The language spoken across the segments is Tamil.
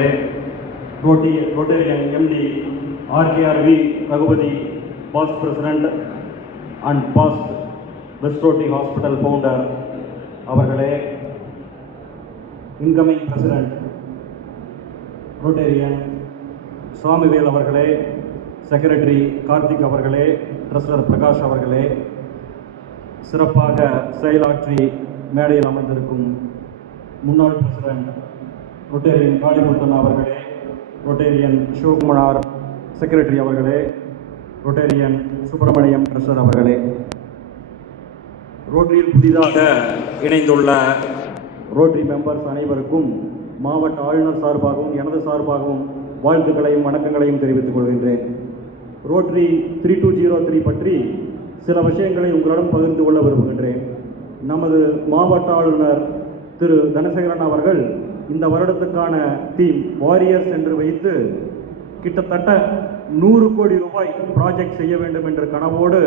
அவர்களே, Rotarian MD RKRV Raghupathi, past president and past west Rotary hospital founder அவர்களே, இன்கமிங் பிரசிடென்ட் ரோட்டேரியன் சுவாமிவேல் அவர்களே, செக்ரட்டரி கார்த்திக் அவர்களே, ட்ரெஸரர் பிரகாஷ் அவர்களே, சிறப்பாக செயலாற்றி மேடையில் அமர்ந்திருக்கும் முன்னாள் பிரசிடென்ட் ரோட்டேரியன் காளிமுத்தன் அவர்களே, ரோட்டேரியன் சிவகுமார் செக்ரட்டரி அவர்களே, ரோட்டேரியன் சுப்பிரமணியம் ட்ரெஸரர் அவர்களே, ரோட்டரியில் புதிதாக இணைந்துள்ள ரோட்டரி மெம்பர்ஸ் அனைவருக்கும் மாவட்ட ஆளுநர் சார்பாகவும் எனது சார்பாகவும் வாழ்த்துக்களையும் வணக்கங்களையும் தெரிவித்துக் கொள்கின்றேன். ரோட்டரி 3203 பற்றி சில விஷயங்களை உங்களிடம் பகிர்ந்து கொள்ள விரும்புகின்றேன். நமது மாவட்ட ஆளுநர் திரு தனசேகரன் அவர்கள் இந்த வருடத்துக்கான தீம் வாரியர்ஸ் என்று வைத்து கிட்டத்தட்ட 100 கோடி ரூபாய் ப்ராஜெக்ட் செய்ய வேண்டும் என்ற கனவோடு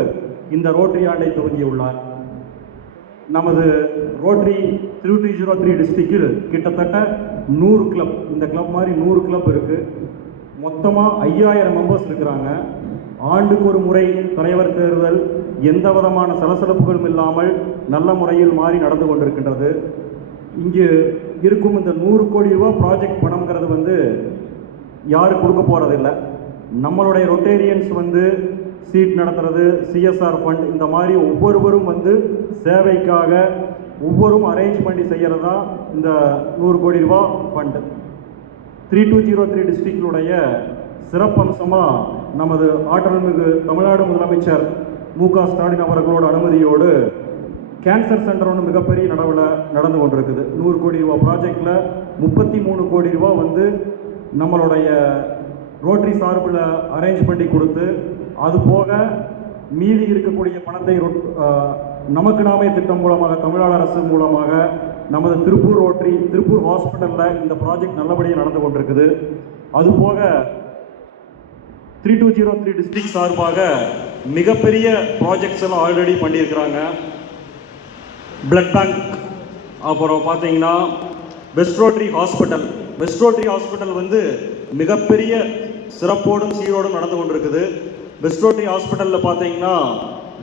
இந்த ரோட்டரி ஆண்டை துவங்கியுள்ளார். நமது ரோட்டரி 3203 டிஸ்ட்ரிக்டில் கிட்டத்தட்ட 100 கிளப், இந்த கிளப் மாதிரி 100 கிளப் இருக்குது. மொத்தமாக 5000 மெம்பர்ஸ் இருக்கிறாங்க. ஆண்டுக்கு ஒரு முறை தலைவர் தேர்தல் எந்த விதமான சலசலப்புகளும் இல்லாமல் நல்ல முறையில் மாறி நடந்து கொண்டிருக்கின்றது. இங்கு இருக்கும் இந்த 100 கோடி ரூபாய் ப்ராஜெக்ட் பணம்ங்கிறது யாரும் கொடுக்க போகிறதில்லை. நம்மளுடைய ரொட்டேரியன்ஸ் சீட் நடத்துறது, CSR ஃபண்ட், இந்த மாதிரி ஒவ்வொருவரும் சேவைக்காக ஒவ்வொரும் அரேஞ்ச் பண்ணி செய்கிறது தான் இந்த 100 கோடி ரூபாய் ஃபண்டு. 3203 டிஸ்ட்ரிக்டுடைய சிறப்பம்சமாக நமது ஆற்றல்மிகு தமிழ்நாடு முதலமைச்சர் மு.க. ஸ்டாலின் அவர்களோட அனுமதியோடு கேன்சர் சென்டர் ஒன்று மிகப்பெரிய நடவில் நடந்து கொண்டிருக்குது. 100 கோடி ரூபாய் ப்ராஜெக்டில் 33 கோடி ரூபாய் நம்மளுடைய ரோட்டரி சார்பில் அரேஞ்ச் பண்ணி கொடுத்து, அது போக மீதி இருக்கக்கூடிய பணத்தை நமக்கு நாமே திட்டம் மூலமாக தமிழ்நாடு அரசு மூலமாக நமது திருப்பூர் ஹாஸ்பிட்டலில் இந்த ப்ராஜெக்ட் நல்லபடியாக நடந்து கொண்டிருக்குது. அதுபோக 3203 டிஸ்ட்ரிக்ட் சார்பாக மிகப்பெரிய ப்ராஜெக்ட்ஸ் எல்லாம் ஆல்ரெடி பண்ணியிருக்கிறாங்க. பிளட் பேங்க், அப்புறம் பார்த்தீங்கன்னா வெஸ்ட் ரோட்டரி ஹாஸ்பிட்டல் மிகப்பெரிய சிறப்போடும் சீரோடும் நடந்து கொண்டிருக்குது. வெஸ்ட் ரோட்டரி ஹாஸ்பிட்டலில் பார்த்தீங்கன்னா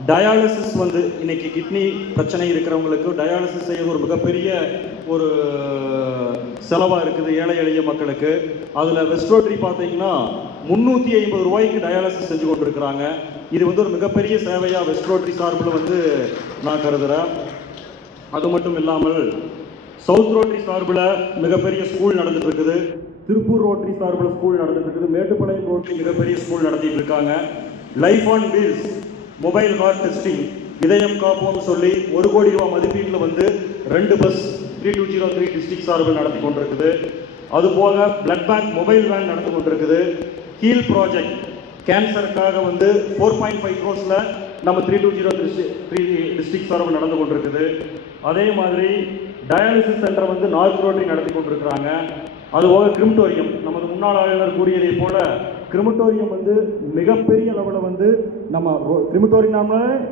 டயாலிசிஸ் இன்னைக்கு கிட்னி பிரச்சனை இருக்கிறவங்களுக்கு டயாலிசிஸ் செய்வது ஒரு மிகப்பெரிய ஒரு செலவாக இருக்குது ஏழை எளிய மக்களுக்கு. அதில் வெஸ்ட் ரோட்டரி பார்த்தீங்கன்னா 350 ரூபாய்க்கு டயாலிசிஸ் செஞ்சு கொண்டிருக்கிறாங்க. இது ஒரு மிகப்பெரிய சேவையாக வெஸ்ட் ரோட்டரி சார்பில் நான் கருதுகிறேன். அது மட்டும் இல்லாமல் சவுத் ரோட்டரி சார்பில் மிகப்பெரிய ஸ்கூல் நடந்துட்டு இருக்குது. திருப்பூர் ரோட்டரி சார்பில் ஸ்கூல் நடந்துட்டு இருக்குது. மேட்டுப்பாளையம் ரோட்டரி மிகப்பெரிய ஸ்கூல் நடத்திட்டு இருக்காங்க. Life on wheels mobile heart testing, இதயம் காப்போம் சொல்லி 1 கோடி ரூபாய் மதிப்பீட்டில் 2 பஸ் 3203 டிஸ்ட்ரிக்ட் சார்பில் நடத்தி கொண்டிருக்குது. அதுபோக பிளட் பேங்க் மொபைல் வேன் நடந்து கொண்டிருக்குது. ஹீல் ப்ராஜெக்ட் கேன்சருக்காக 4.5 crores நம்ம 3203 டிஸ்ட்ரிக்ட் சார்பில் நடந்து கொண்டிருக்குது. அதே மாதிரி டயாலிசிஸ் சென்டர் நார்த் ரோட்டரி நடத்தி கொண்டிருக்கிறாங்க. அதுபோக கிரிமட்டோரியம், நமது முன்னாள் ஆளுநர் கூறியதை போல கிரிமட்டோரியம் மிகப்பெரிய லெவலில் நம்ம கிரிமட்டோரியம்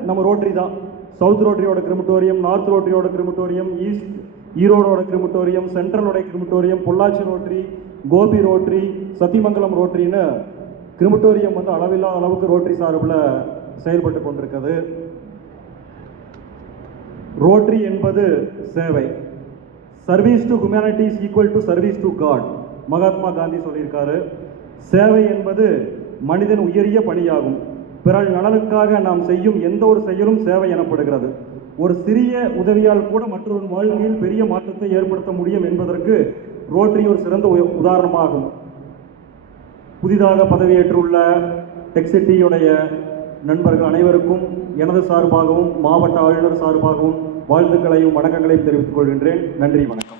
நம்ம ரோட்டரி தான். சவுத் ரோட்டரியோட கிரிமட்டோரியம், நார்த் ரோட்டரியோட கிரிமட்டோரியம், ஈரோடோட கிரிமட்டோரியம், சென்ட்ரலோட crematorium, Pollachi Rotary, Gobi Rotary, Sathyamangalam ரோட்டரின்னு கிரிமட்டோரியம் அளவில்லாத அளவுக்கு ரோட்டரி சார்பில் செயல்பட்டு கொண்டிருக்கிறது. ரோட்டரி என்பது சேவை. Service to humanity is equal to service to God, Mahatma Gandhi சொல்லியிருக்காரு. சேவை என்பது மனிதன் உயரிய பணியாகும். பிறர் நலனுக்காக நாம் செய்யும் எந்த ஒரு செயலும் சேவை எனப்படுகிறது. ஒரு சிறிய உதவியால் கூட மற்றொரு வாழ்க்கையில் பெரிய மாற்றத்தை ஏற்படுத்த முடியும் என்பதற்கு ரோட்டரி ஒரு சிறந்த உதாரணமாகும். புதிதாக பதவியேற்றுள்ள டெக்சிட்டியுடைய நண்பர்கள் அனைவருக்கும் எனது சார்பாகவும் மாவட்ட ஆளுநர் சார்பாகவும் வாழ்த்துக்களையும் வணக்கங்களையும் தெரிவித்துக் கொள்கின்றேன். நன்றி, வணக்கம்.